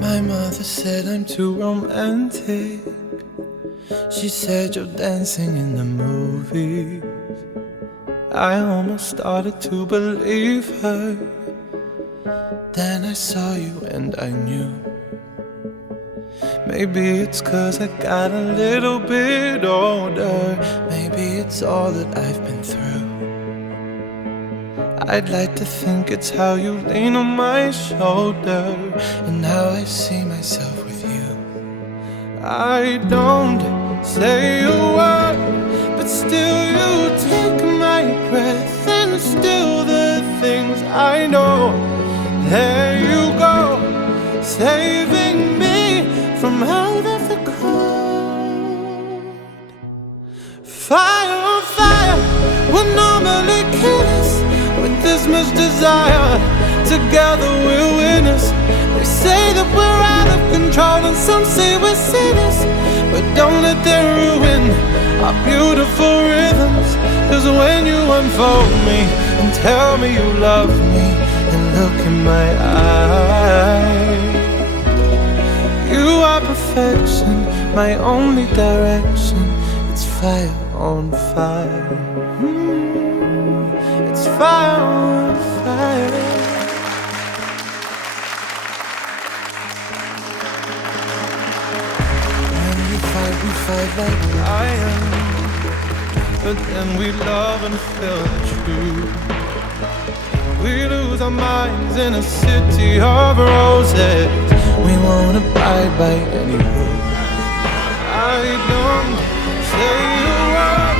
My mother said I'm too romantic. She said you're dancing in the movies. I almost started to believe her. Then I saw you and I knew. Maybe it's 'cause I got a little bit older. Maybe it's all that I've been through. I'd like to think it's how you lean on my shoulder, and how I see myself with you. I don't say a word, but still you take my breath and still the things I know. There you go, saving me from out of the cold. Fire on fire, we're normally killers. With this much desire, together we're winners. They say that we're out of control and some say we're sinners, but don't let them ruin our beautiful rhythms. 'Cause when you unfold me and tell me you love me and look in my eyes, you are perfection, my only direction. It's fire on fire. It's fire on fire. When we fight like lions, but then we love and feel the truth. We lose our minds in a city of roses. We won't abide by any rules. I don't say a word,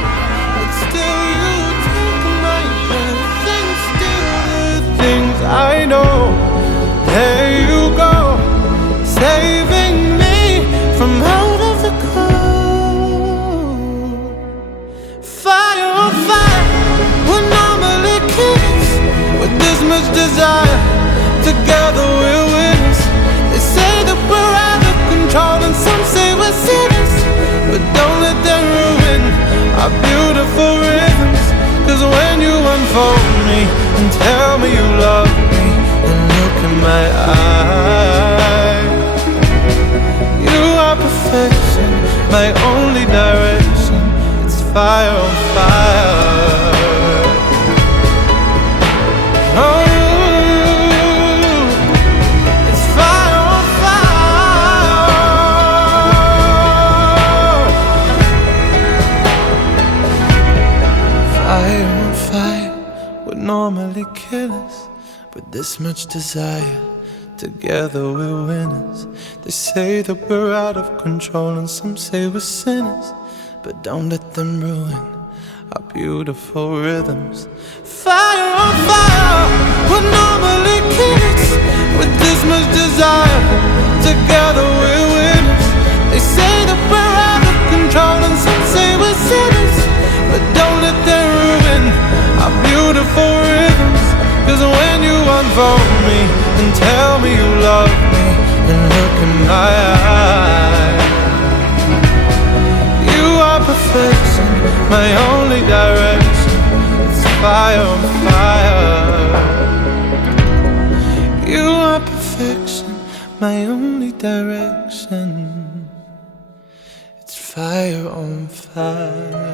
but still you take my breath and still the things I know. There you go, saving me from out of the cold. Fire on fire, we're normally kids. With this much desire, together we're winners. They say that we're out of control and some say we're sinners, but don't let them ruin our beautiful rhythms. 'Cause when you unfold me and tell me you love me and look in my eyes, you are perfection, my only direction. It's fire on fire. Oh, it's fire on fire. Fire on fire would normally kill us, but this much desire, together we're winners. They say that we're out of control and some say we're sinners, but don't let them ruin our beautiful rhythms. Fire on fire, we're normally kids. With this much desire, together we're winners. They say that we're out of control and some say we're sinners, but don't let them ruin our beautiful rhythms. 'Cause when you unfold me and tell me you love me and look in my eyes, you are perfection, my only direction. It's fire on fire. You are perfection, my only direction. It's fire on fire.